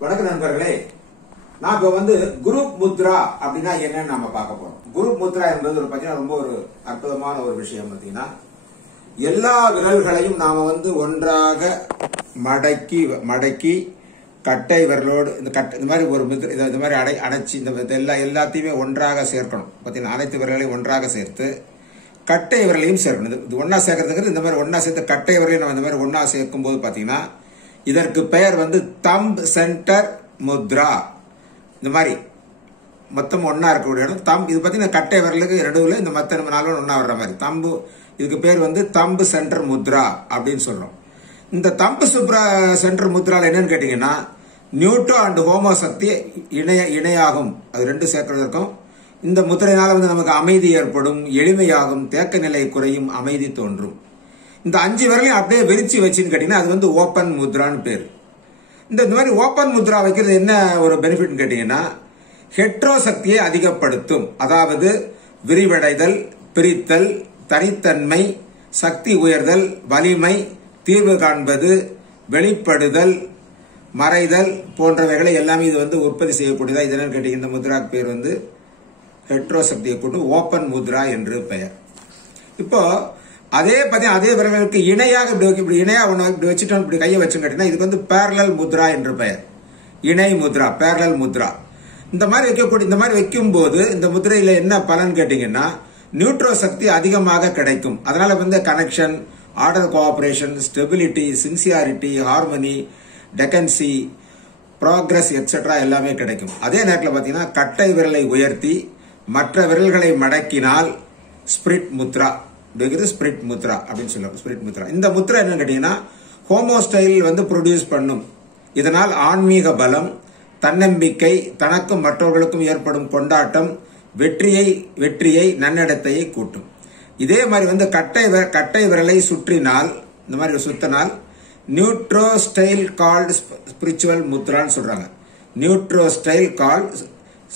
வணக்கம் நண்பர்களே, நான் இப்ப குரூப் முத்ரா அப்படின்னா என்னன்னு நாம பார்க்க போறோம். குரூப் முத்ரா என்பது பாத்தீங்கன்னா ரொம்ப ஒரு அற்புதமான ஒரு விஷயம். பாத்தீங்கன்னா எல்லா விரல்களையும் நாம ஒன்றாக மடக்கி கட்டை விரலோடு இந்த மாதிரி ஒரு இந்த மாதிரி அடைச்சி இந்த எல்லாத்தையுமே ஒன்றாக சேர்க்கணும். பாத்தீங்கன்னா அனைத்து விரல்களையும் ஒன்றாக சேர்த்து கட்டை விரலையும் சேர்க்கணும். இது ஒன்னா சேர்க்கறதுக்கு இந்த மாதிரி ஒன்னா சேர்த்து கட்டை விரலையும் நம்ம இந்த மாதிரி ஒன்னா சேர்க்கும் போது பாத்தீங்கன்னா இதற்கு பெயர் தம்ப் சென்டர் முத்ரா. இந்த மாதிரி மொத்தம் ஒன்னா இருக்கக்கூடிய இடம் தம்ப். இது பாத்தீங்கன்னா கட்டை விரலுக்கு நடுவில் இந்த மத்த நாளும் ஒன்னா வர்ற மாதிரி தம்பு. இதுக்கு பேர் தம்ப் சென்டர் முத்ரா அப்படின்னு சொல்றோம். இந்த தம்ப் சென்டர் முத்ரால என்னன்னு கேட்டீங்கன்னா நியூட்ரோ அண்ட் ஹோமோ சக்தி இணையாகும். அது ரெண்டு சேர்க்கிறதுக்கும் இந்த முத்திரையினால நமக்கு அமைதி ஏற்படும், எளிமையாகும், தேக்க நிலை குறையும், அமைதி தோன்றும். இந்த 5 விரலையும் அப்படியே விரிச்சு வச்சுன்னு கேட்டீங்கன்னா அது ஓப்பன் முத்ரான்னு பேரு. இந்த மாதிரி ஓப்பன் முத்ரா வைக்கிறது என்ன ஒரு பெனிஃபிட் கேட்டீங்கன்னா ஹெட்ரோ சக்தியை அதிகப்படுத்தும். அதாவது விரிவடைதல், பிரித்தல், தனித்தன்மை, சக்தி உயர்தல், வலிமை, தீர்வு காண்பது, வெளிப்படுதல், மறைதல் போன்றவைகளை எல்லாமே இது உற்பத்தி செய்யக்கூடியதா. இது என்னன்னு கேட்டீங்க, இந்த முத்ராக்கு பேர் ஹெட்ரோ சக்தியை கொண்டு ஓப்பன் முத்ரா என்று பெயர். இப்போ அதே விரல்களுக்கு இணையாக இப்படி இணையா இப்படி வச்சுட்டோம், இப்படி கையை வச்சு கேட்டீங்கன்னா இதுக்கு பேரலல் முத்ரா என்று பெயர். இணை முத்ரா, பேரலல் முத்ரா. இந்த மாதிரி வைக்கும் போது இந்த முத்திரையில என்ன பலன் கேட்டீங்கன்னா நியூட்ரோ சக்தி அதிகமாக கிடைக்கும். அதனால connection, order cooperation, stability, sincerity, harmony, decency, progress etcetera எல்லாமே கிடைக்கும். அதே நேரத்தில் பாத்தீங்கன்னா கட்டை விரலை உயர்த்தி மற்ற விரல்களை மடக்கினால் ஸ்பிரிட் முத்ரா, ஸ்பிரிட் முத்ரா அப்படின்னு சொல்லுவாங்க. ஸ்பிரிட் முத்ரா. இந்த முத்ரா என்ன கேட்டீங்கன்னா ஹோமோஸ்டைல் ப்ரொடியூஸ் பண்ணும். இதனால் ஆன்மீக பலம், தன்னம்பிக்கை, தனக்கும் மற்றவர்களுக்கும் ஏற்படும் கொண்டாட்டம், வெற்றியை நன்னடத்தையை கூட்டும். இதே மாதிரி கட்டை விரலை சுற்றினால், இந்த மாதிரி சுத்தினால் நியூட்ரோ ஸ்டைல் கால்டு ஸ்பிரிச்சுவல் முத்ரான்னு சொல்றாங்க. நியூட்ரோ ஸ்டைல் கால்டு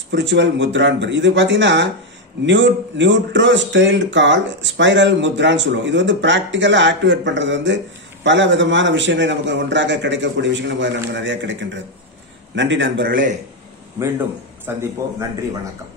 ஸ்பிரிச்சுவல் முத்ரான். இது பாத்தீங்கன்னா நியூட்ரோ ஸ்டைல் கால்டு ஸ்பைரல் முத்ரான்னு சொல்லுவோம். இது பிராக்டிகலா ஆக்டிவேட் பண்றது பல விதமான விஷயங்கள் நமக்கு ஒன்றாக கிடைக்கக்கூடிய விஷயங்கள் நமக்கு நிறைய கிடைக்கின்றது. நன்றி நண்பர்களே, மீண்டும் சந்திப்போம். நன்றி, வணக்கம்.